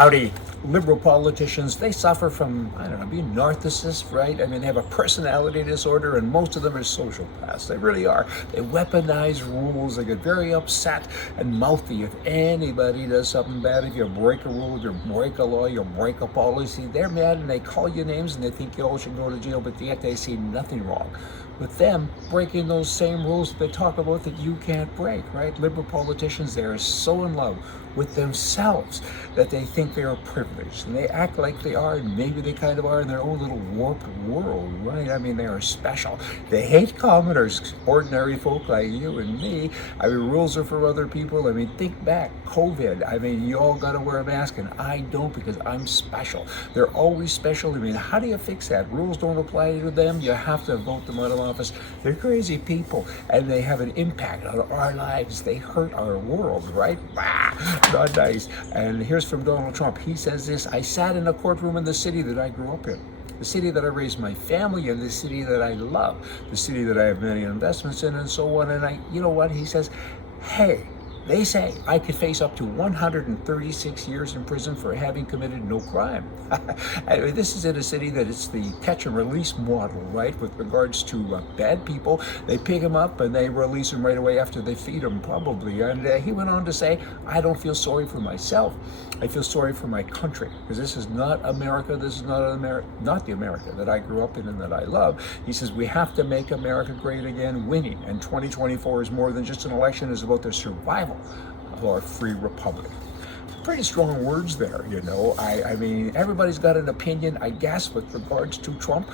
Howdy. Liberal politicians, they suffer from, I don't know, being narcissists, right? I mean, they have a personality disorder, and most of them are sociopaths. They really are. They weaponize rules. They get very upset and mouthy if anybody does something bad. If you break a rule, you break a law, you break a policy, they're mad and they call you names and they think you all should go to jail, but yet they see nothing wrong with them breaking those same rules that they talk about that you can't break, right? Liberal politicians, they are so in love with themselves that they think they are privileged, and they act like they are, and maybe they kind of are in their own little warped world, right? I mean, they are special. They hate commoners, ordinary folk like you and me. I mean, rules are for other people. I mean, think back, COVID. I mean, you all got to wear a mask, and I don't because I'm special. They're always special. I mean, how do you fix that? Rules don't apply to them. You have to vote them out of office. They're crazy people, and they have an impact on our lives. They hurt our world, right? Not nice. And here's from Donald Trump. He says this: I sat in a courtroom in the city that I grew up in, the city that I raised my family in, the city that I love, the city that I have many investments in, and so on. And you know what? He says, hey, they say I could face up to 136 years in prison for having committed no crime. I mean, this is in a city that it's the catch and release model, right? With regards to bad people, they pick them up and they release them right away after they feed them, probably. And he went on to say, I don't feel sorry for myself. I feel sorry for my country, because this is not America. This is not the America that I grew up in and that I love. He says we have to make America great again, winning. And 2024 is more than just an election. It's about the survival of our free republic. Pretty strong words there, you know. I mean, everybody's got an opinion, I guess, with regards to Trump,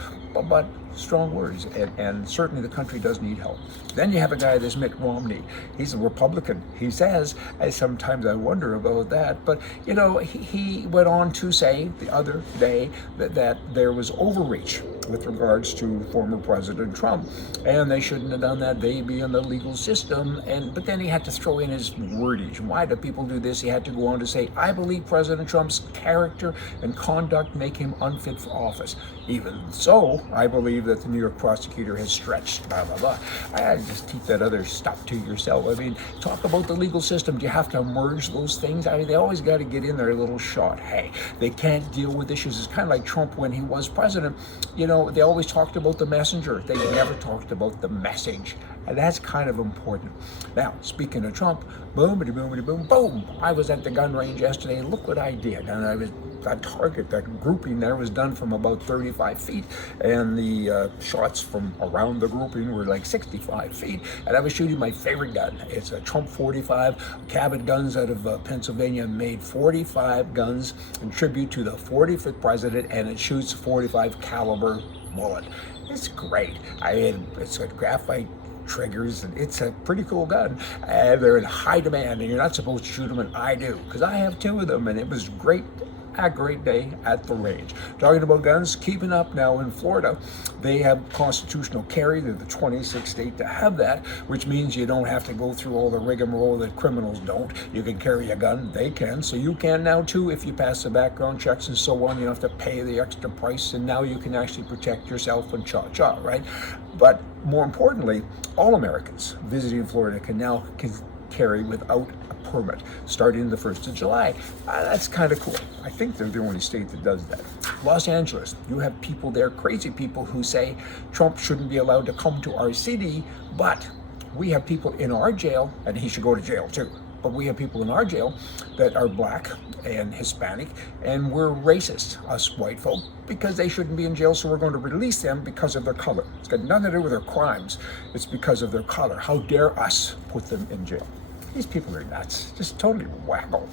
but strong words, and certainly the country does need help. Then you have a guy, this Mitt Romney. He's a Republican. He says, sometimes I wonder about that, but you know, he went on to say the other day that there was overreach with regards to former President Trump, and they shouldn't have done that. They be in the legal system, but then he had to throw in his wordage. Why do people do this? He had to go on to say, I believe President Trump's character and conduct make him unfit for office. Even so, I believe that the New York prosecutor has stretched, blah, blah, blah. I just keep that other stuff to yourself. I mean, talk about the legal system. Do you have to merge those things? I mean, they always got to get in their little shot. Hey, they can't deal with issues. It's kind of like Trump when he was president. You know, they always talked about the messenger. They never talked about the message. And that's kind of important. Now, speaking of Trump, boomity, boomity, boom, boom. I was at the gun range yesterday, and look what I did. And I was that target, that grouping there was done from about 35 feet, and the shots from around the grouping were like 65 feet, and I was shooting my favorite gun. It's a Trump 45. Cabot Guns out of Pennsylvania made 45 guns in tribute to the 45th president, and it shoots 45 caliber bullet. It's great. It's got graphite triggers, and it's a pretty cool gun, and they're in high demand, and you're not supposed to shoot them, and I do, because I have 2 of them, and it was great. A great day at the range. Talking about guns, keeping up now in Florida. They have constitutional carry. They're the 26th state to have that, which means you don't have to go through all the rigmarole that criminals don't. You can carry a gun, they can, so you can now too if you pass the background checks and so on. You don't have to pay the extra price, and now you can actually protect yourself and cha-cha, right? But more importantly, all Americans visiting Florida can now carry without a permit starting the 1st of July. That's kind of cool. I think they're the only state that does that. Los Angeles, you have people there, crazy people, who say Trump shouldn't be allowed to come to our city, but we have people in our jail, and he should go to jail too. But we have people in our jail that are black and Hispanic, and we're racist, us white folk, because they shouldn't be in jail, so we're going to release them because of their color. It's got nothing to do with their crimes. It's because of their color. How dare us put them in jail? These people are nuts, just totally wacko.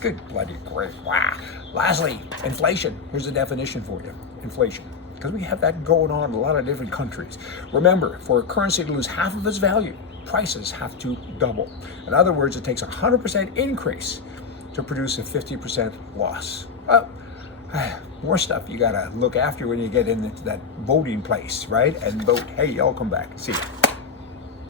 Good bloody great, wow. Lastly, inflation. Here's the definition for you, inflation. Because we have that going on in a lot of different countries. Remember, for a currency to lose half of its value, prices have to double. In other words, it takes a 100% increase to produce a 50% loss. More stuff you gotta look after when you get into that voting place, right? And vote. Hey, y'all come back. See ya.